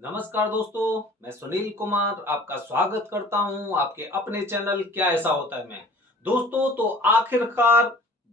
नमस्कार दोस्तों, मैं सुनील कुमार आपका स्वागत करता हूं आपके अपने चैनल क्या ऐसा होता है में। दोस्तों, तो आखिरकार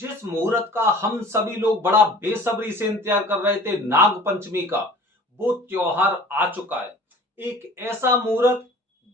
जिस मुहूर्त का हम सभी लोग बड़ा बेसब्री से इंतजार कर रहे थे, नाग पंचमी का, वो त्योहार आ चुका है। एक ऐसा मुहूर्त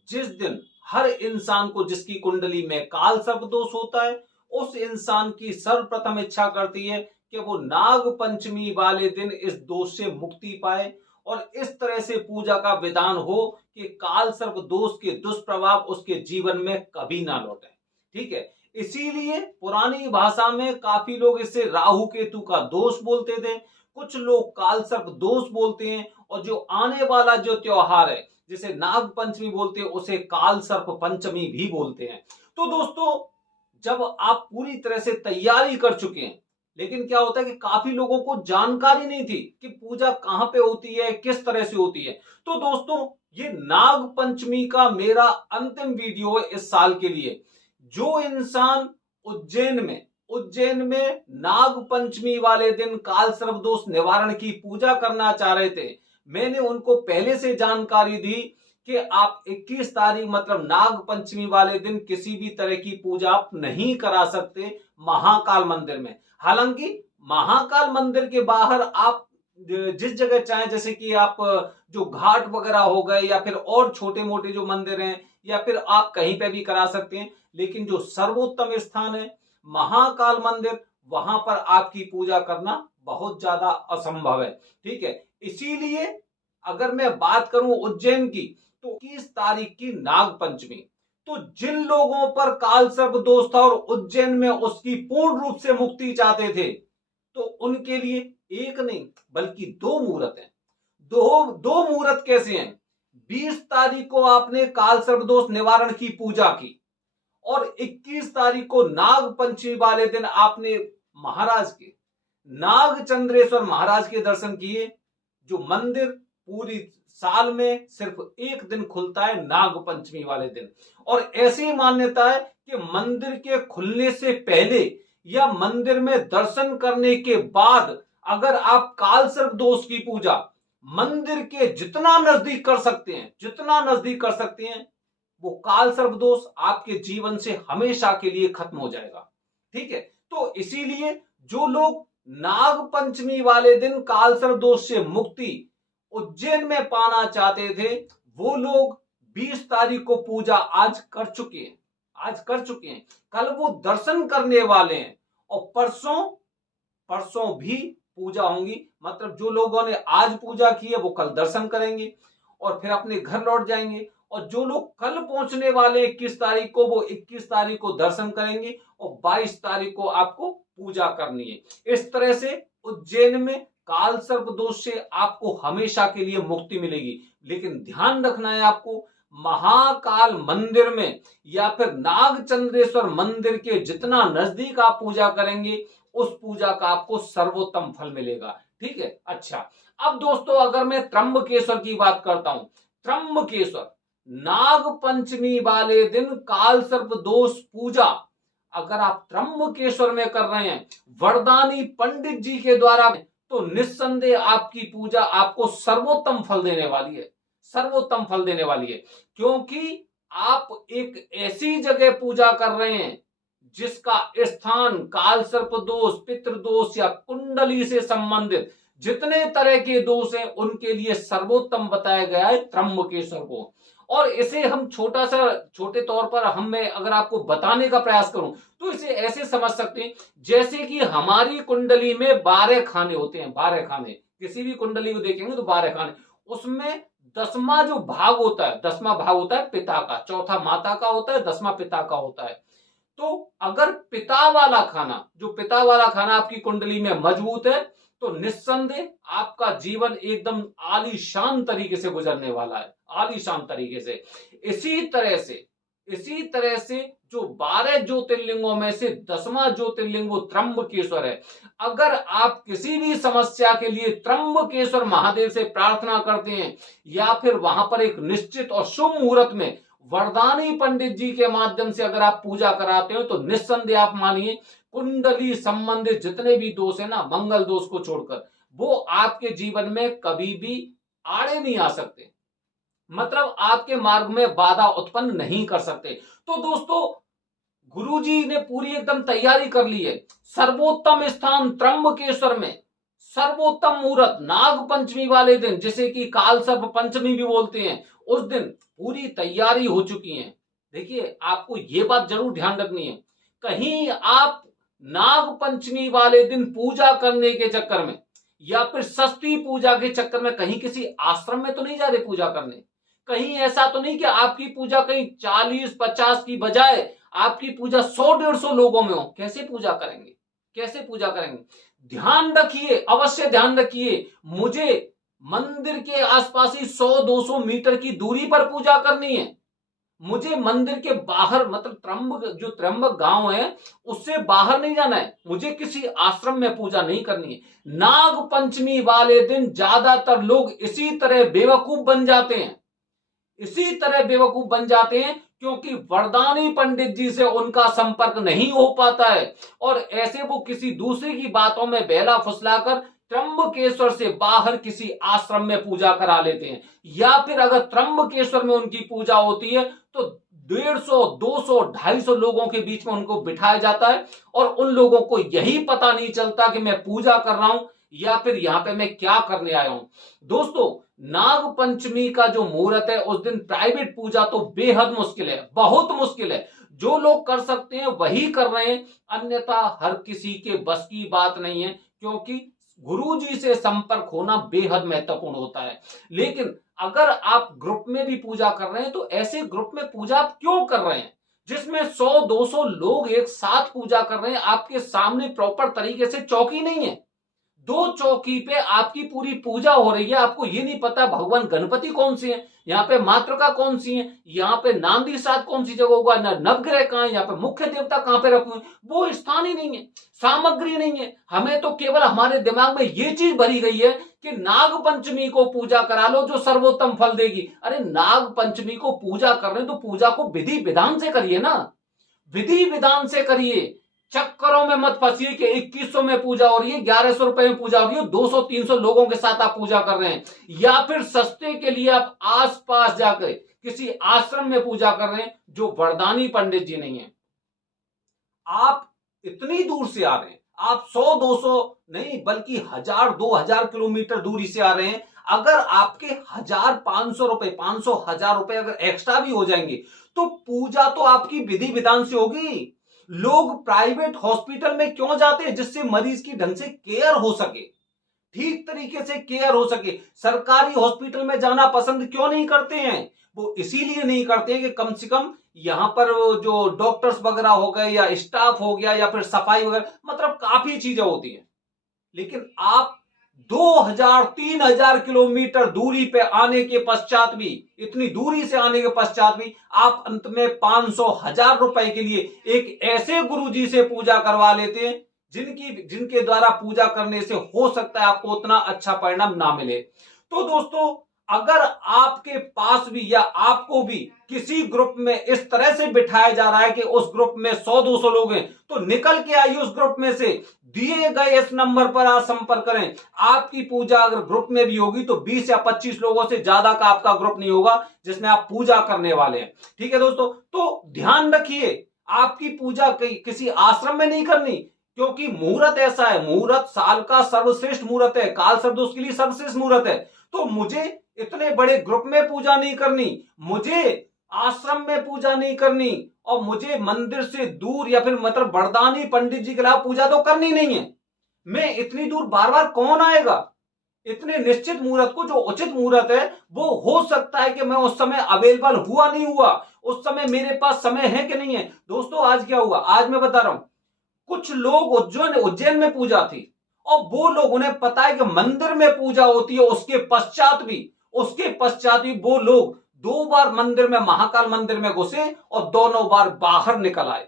जिस दिन हर इंसान को, जिसकी कुंडली में काल सर्प दोष होता है, उस इंसान की सर्वप्रथम इच्छा करती है कि वो नाग पंचमी वाले दिन इस दोष से मुक्ति पाए और इस तरह से पूजा का विधान हो कि काल सर्प दोष के दुष्प्रभाव उसके जीवन में कभी ना लौटे। ठीक है, इसीलिए पुरानी भाषा में काफी लोग इसे राहु केतु का दोष बोलते थे, कुछ लोग काल सर्प दोष बोलते हैं, और जो आने वाला जो त्योहार है जिसे नाग पंचमी बोलते हैं उसे काल सर्प पंचमी भी बोलते हैं। तो दोस्तों, जब आप पूरी तरह से तैयारी कर चुके हैं, लेकिन क्या होता है कि काफी लोगों को जानकारी नहीं थी कि पूजा कहां पे होती है, किस तरह से होती है। तो दोस्तों, ये नाग पंचमी का मेरा अंतिम वीडियो है इस साल के लिए। जो इंसान उज्जैन में नाग पंचमी वाले दिन काल सर्प दोष निवारण की पूजा करना चाह रहे थे, मैंने उनको पहले से जानकारी दी कि आप 21 तारीख मतलब नाग पंचमी वाले दिन किसी भी तरह की पूजा आप नहीं करा सकते महाकाल मंदिर में। हालांकि महाकाल मंदिर के बाहर आप जिस जगह चाहें, जैसे कि आप जो घाट वगैरह हो गए या फिर और छोटे मोटे जो मंदिर हैं, या फिर आप कहीं पे भी करा सकते हैं, लेकिन जो सर्वोत्तम स्थान है महाकाल मंदिर, वहां पर आपकी पूजा करना बहुत ज्यादा असंभव है। ठीक है, इसीलिए अगर मैं बात करूं उज्जैन की, तो 21 तारीख की नाग पंचमी, तो जिन लोगों पर काल सर्प दोष था और उज्जैन में उसकी पूर्ण रूप से मुक्ति चाहते थे, तो उनके लिए एक नहीं बल्कि दो मुहूर्त हैं। दो दो मुहूर्त कैसे हैं? 20 तारीख को आपने काल सर्प दोष निवारण की पूजा की, और 21 तारीख को नाग पंचमी वाले दिन आपने महाराज के, नाग चंद्रेश्वर महाराज के दर्शन किए। जो मंदिर पूरी साल में सिर्फ एक दिन खुलता है, नाग पंचमी वाले दिन। और ऐसी मान्यता है कि मंदिर के खुलने से पहले या मंदिर में दर्शन करने के बाद अगर आप काल सर्प दोष की पूजा मंदिर के जितना नजदीक कर सकते हैं, वो काल सर्प दोष आपके जीवन से हमेशा के लिए खत्म हो जाएगा। ठीक है, तो इसीलिए जो लोग नाग पंचमी वाले दिन काल सर्प दोष से मुक्ति उज्जैन में पाना चाहते थे, वो लोग 20 तारीख को पूजा आज कर चुके हैं, कल वो दर्शन करने वाले हैं, और परसों भी पूजा होंगी। मतलब जो लोगों ने आज पूजा की है वो कल दर्शन करेंगे और फिर अपने घर लौट जाएंगे, और जो लोग कल पहुंचने वाले 21 तारीख को, वो 21 तारीख को दर्शन करेंगे और 22 तारीख को आपको पूजा करनी है। इस तरह से उज्जैन में काल सर्प दोष से आपको हमेशा के लिए मुक्ति मिलेगी। लेकिन ध्यान रखना है आपको, महाकाल मंदिर में या फिर नाग चंद्रेश्वर मंदिर के जितना नजदीक आप पूजा करेंगे, उस पूजा का आपको सर्वोत्तम फल मिलेगा। ठीक है, अच्छा, अब दोस्तों अगर मैं त्र्यंबकेश्वर की बात करता हूं, त्र्यंबकेश्वर नाग पंचमी वाले दिन काल सर्प दोष पूजा अगर आप त्र्यंबकेश्वर में कर रहे हैं वरदानी पंडित जी के द्वारा, तो निस्संदेह आपकी पूजा आपको सर्वोत्तम फल देने वाली है। क्योंकि आप एक ऐसी जगह पूजा कर रहे हैं जिसका स्थान काल सर्प दोष, पितृ दोष या कुंडली से संबंधित जितने तरह के दोष हैं उनके लिए सर्वोत्तम बताया गया है त्र्यंबकेश्वर को। और इसे हम छोटे तौर पर मैं अगर आपको बताने का प्रयास करूं, तो इसे ऐसे समझ सकते हैं जैसे कि हमारी कुंडली में 12 खाने होते हैं। 12 खाने, किसी भी कुंडली को देखेंगे तो 12 खाने, उसमें 10वां जो भाग होता है, 10वां भाग होता है पिता का, चौथा माता का होता है, 10वां पिता का होता है। तो अगर पिता वाला खाना आपकी कुंडली में मजबूत है, तो निस्संदेह आपका जीवन एकदम आलीशान तरीके से गुजरने वाला है, आलीशान तरीके से। इसी तरह से जो 12 ज्योतिर्लिंगों में से 10वां ज्योतिर्लिंग वो त्र्यंबकेश्वर है। अगर आप किसी भी समस्या के लिए त्र्यंबकेश्वर महादेव से प्रार्थना करते हैं, या फिर वहां पर एक निश्चित और शुभ मुहूर्त में वरदानी पंडित जी के माध्यम से अगर आप पूजा कराते हो, तो निस्संदेह आप मानिए कुंडली संबंधित जितने भी दोष है ना, मंगल दोष को छोड़कर, वो आपके जीवन में कभी भी आड़े नहीं आ सकते। मतलब आपके मार्ग में बाधा उत्पन्न नहीं कर सकते। तो दोस्तों, गुरुजी ने पूरी एकदम तैयारी कर ली है। सर्वोत्तम स्थान त्र्यंबकेश्वर में, सर्वोत्तम मुहूर्त नाग पंचमी वाले दिन, जिसे कि काल सर्प पंचमी भी बोलते हैं, उस दिन पूरी तैयारी हो चुकी है। देखिए, आपको यह बात जरूर ध्यान रखनी है, कहीं आप नाग पंचमी वाले दिन पूजा करने के चक्कर में या फिर षष्ठी पूजा के चक्कर में कहीं किसी आश्रम में तो नहीं जा रहे पूजा करने। कहीं ऐसा तो नहीं कि आपकी पूजा कहीं 40-50 की बजाय आपकी पूजा 100-150 लोगों में हो। कैसे पूजा करेंगे, कैसे पूजा करेंगे? ध्यान रखिए, अवश्य ध्यान रखिए, मुझे मंदिर के आसपास ही 100-200 मीटर की दूरी पर पूजा करनी है। मुझे मंदिर के बाहर, मतलब त्र्यंबक गांव है, उससे बाहर नहीं जाना है। मुझे किसी आश्रम में पूजा नहीं करनी है। नाग पंचमी वाले दिन ज्यादातर लोग इसी तरह बेवकूफ बन जाते हैं, इसी तरह बेवकूफ बन जाते हैं, क्योंकि वरदानी पंडित जी से उनका संपर्क नहीं हो पाता है और ऐसे वो किसी दूसरे की बातों में बहला फुसलाकर त्र्यंबकेश्वर से बाहर किसी आश्रम में पूजा करा लेते हैं। या फिर अगर त्र्यंबकेश्वर में उनकी पूजा होती है तो 150, 200, 250 लोगों के बीच में उनको बिठाया जाता है और उन लोगों को यही पता नहीं चलता कि मैं पूजा कर रहा हूं या फिर यहां पे मैं क्या करने आया हूं। दोस्तों, नाग पंचमी का जो मुहूर्त है उस दिन प्राइवेट पूजा तो बेहद मुश्किल है, बहुत मुश्किल है। जो लोग कर सकते हैं वही कर रहे हैं, अन्यथा हर किसी के बस की बात नहीं है, क्योंकि गुरु जी से संपर्क होना बेहद महत्वपूर्ण होता है। लेकिन अगर आप ग्रुप में भी पूजा कर रहे हैं तो ऐसे ग्रुप में पूजा आप क्यों कर रहे हैं जिसमें 100-200 लोग एक साथ पूजा कर रहे हैं? आपके सामने प्रॉपर तरीके से चौकी नहीं है, दो चौकी पे आपकी पूरी पूजा हो रही है, आपको ये नहीं पता भगवान गणपति कौन सी है, यहाँ पे मातृका कौन सी है, यहाँ पे नांदी साथ कौन सी जगह होगा, नवग्रह कहां है, यहाँ पे मुख्य देवता कहां पे रखे हुए, वो स्थान ही नहीं है, सामग्री नहीं है। हमें तो केवल हमारे दिमाग में ये चीज भरी गई है कि नाग पंचमी को पूजा करा लो जो सर्वोत्तम फल देगी। अरे नाग पंचमी को पूजा कर रहे हैं तो पूजा को विधि विधान से करिए ना, विधि विधान से करिए। चक्करों में मत फंसिए कि 2100 में पूजा हो रही है, 1100 रुपए में पूजा हो रही है, 200-300 लोगों के साथ आप पूजा कर रहे हैं, या फिर सस्ते के लिए आप आसपास जाकर किसी आश्रम में पूजा कर रहे हैं जो वरदानी पंडित जी नहीं है। आप इतनी दूर से आ रहे हैं, आप 100-200 नहीं बल्कि 1000-2000 किलोमीटर दूरी से आ रहे हैं। अगर आपके 1000-500 रुपए, 500-1000 रुपए अगर एक्स्ट्रा भी हो जाएंगे तो पूजा तो आपकी विधि विधान से होगी। लोग प्राइवेट हॉस्पिटल में क्यों जाते हैं? जिससे मरीज की ढंग से केयर हो सके, ठीक तरीके से केयर हो सके। सरकारी हॉस्पिटल में जाना पसंद क्यों नहीं करते हैं? वो इसीलिए नहीं करते हैं कि कम से कम यहां पर जो डॉक्टर्स वगैरह हो गए या स्टाफ हो गया या फिर सफाई वगैरह, मतलब काफी चीजें होती हैं। लेकिन आप 2000-3000 किलोमीटर दूरी पे आने के पश्चात भी, इतनी दूरी से आने के पश्चात भी आप अंत में 500-1000 रुपए के लिए एक ऐसे गुरुजी से पूजा करवा लेते हैं जिनके द्वारा पूजा करने से हो सकता है आपको उतना अच्छा परिणाम ना मिले। तो दोस्तों, अगर आपके पास भी या आपको भी किसी ग्रुप में इस तरह से बिठाया जा रहा है कि उस ग्रुप में 100-200 लोग हैं, तो निकल के आइए उस ग्रुप में से, दिए गए इस नंबर पर आप संपर्क करें। आपकी पूजा अगर ग्रुप में भी होगी तो 20 या 25 लोगों से ज्यादा का आपका ग्रुप नहीं होगा जिसमें आप पूजा करने वाले हैं। ठीक है दोस्तों, तो ध्यान रखिए, आपकी पूजा किसी आश्रम में नहीं करनी, क्योंकि मुहूर्त ऐसा है, मुहूर्त साल का सर्वश्रेष्ठ मुहूर्त है, काल सर्प दोष के लिए सर्वश्रेष्ठ मुहूर्त है। तो मुझे इतने बड़े ग्रुप में पूजा नहीं करनी, मुझे आश्रम में पूजा नहीं करनी, और मुझे मंदिर से दूर या फिर मतलब वरदानी पंडित जी के खिलाफ पूजा तो करनी नहीं है। मैं इतनी दूर बार बार कौन आएगा? इतने निश्चित मुहूर्त को, जो उचित मुहूर्त है, वो हो सकता है कि मैं उस समय अवेलेबल हुआ नहीं हुआ, उस समय मेरे पास समय है कि नहीं है। दोस्तों, आज क्या हुआ, आज मैं बता रहा हूं, कुछ लोग उज्जैन में पूजा थी और वो लोग, उन्हें पता है कि मंदिर में पूजा होती है, उसके पश्चात भी वो लोग 2 बार मंदिर में, महाकाल मंदिर में घुसे और दोनों बार बाहर निकल आए।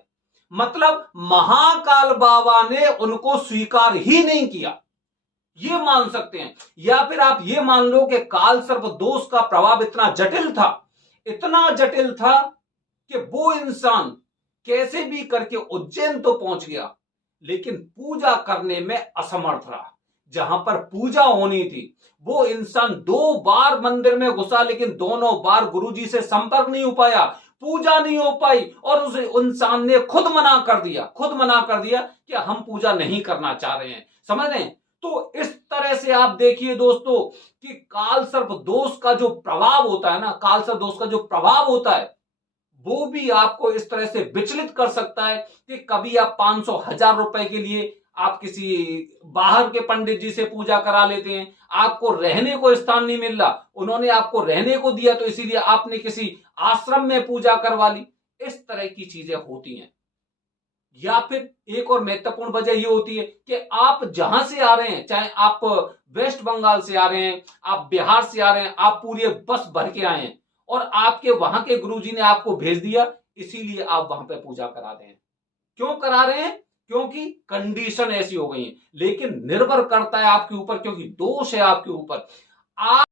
मतलब महाकाल बाबा ने उनको स्वीकार ही नहीं किया, ये मान सकते हैं। या फिर आप ये मान लो कि काल सर्प दोष का प्रभाव इतना जटिल था, इतना जटिल था कि वो इंसान कैसे भी करके उज्जैन तो पहुंच गया लेकिन पूजा करने में असमर्थ रहा। जहां पर पूजा होनी थी, वो इंसान 2 बार मंदिर में घुसा, लेकिन दोनों बार गुरुजी से संपर्क नहीं हो पाया, पूजा नहीं हो पाई, और उस इंसान ने खुद मना कर दिया, कि हम पूजा नहीं करना चाह रहे हैं। समझ रहे हैं? तो इस तरह से आप देखिए दोस्तों कि काल सर्प दोष का जो प्रभाव होता है ना, काल सर्प दोष का जो प्रभाव होता है, वो भी आपको इस तरह से विचलित कर सकता है कि कभी आप 500 1000 रुपए के लिए आप किसी बाहर के पंडित जी से पूजा करा लेते हैं, आपको रहने को स्थान नहीं मिल रहा, उन्होंने आपको रहने को दिया तो इसीलिए आपने किसी आश्रम में पूजा करवा ली। इस तरह की चीजें होती हैं। या फिर एक और महत्वपूर्ण वजह ये होती है कि आप जहां से आ रहे हैं, चाहे आप वेस्ट बंगाल से आ रहे हैं, आप बिहार से आ रहे हैं, आप पूरे बस भर के आए हैं और आपके वहां के गुरुजी ने आपको भेज दिया, इसीलिए आप वहां पे पूजा करा रहे हैं। क्यों करा रहे हैं? क्योंकि कंडीशन ऐसी हो गई है। लेकिन निर्भर करता है आपके ऊपर, क्योंकि दोष है आपके ऊपर। आप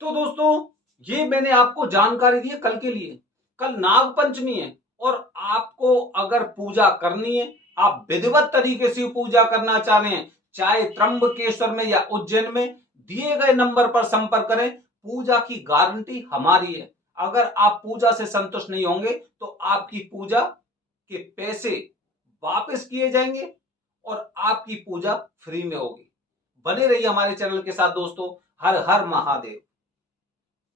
तो दोस्तों, ये मैंने आपको जानकारी दी है कल के लिए। कल नाग पंचमी है और आपको अगर पूजा करनी है, आप विधिवत तरीके से पूजा करना चाह रहे हैं, चाहे त्र्यंबकेश्वर में या उज्जैन में, दिए गए नंबर पर संपर्क करें। पूजा की गारंटी हमारी है। अगर आप पूजा से संतुष्ट नहीं होंगे तो आपकी पूजा के पैसे वापस किए जाएंगे और आपकी पूजा फ्री में होगी। बने रहिए हमारे चैनल के साथ दोस्तों। हर हर महादेव।